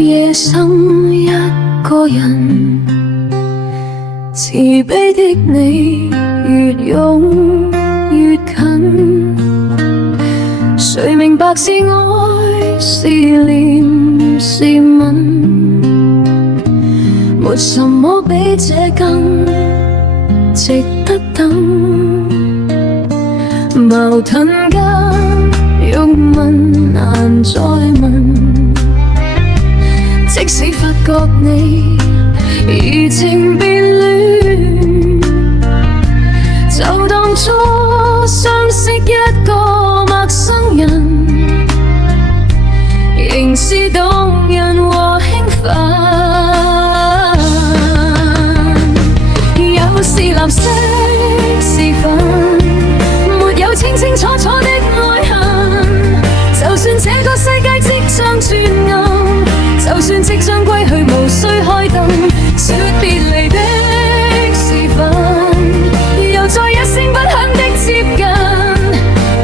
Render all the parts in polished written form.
夜深一個人，慈悲的你越擁越近，誰明白是愛是憐是憫，沒什麼比這更值得等。矛盾間欲問難再問，即使發覺你移情別戀，就當初相識一個陌生人，仍是動人和興奮。有時藍色是粉，沒有清清楚楚的愛恨。就算這個世界即將轉暗，就算即將歸去無需開燈，說別離的時分，又再一聲不響的接近。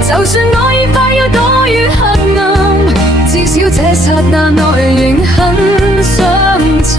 就算我已快要躲於黑暗，至少這剎那內仍很相襯。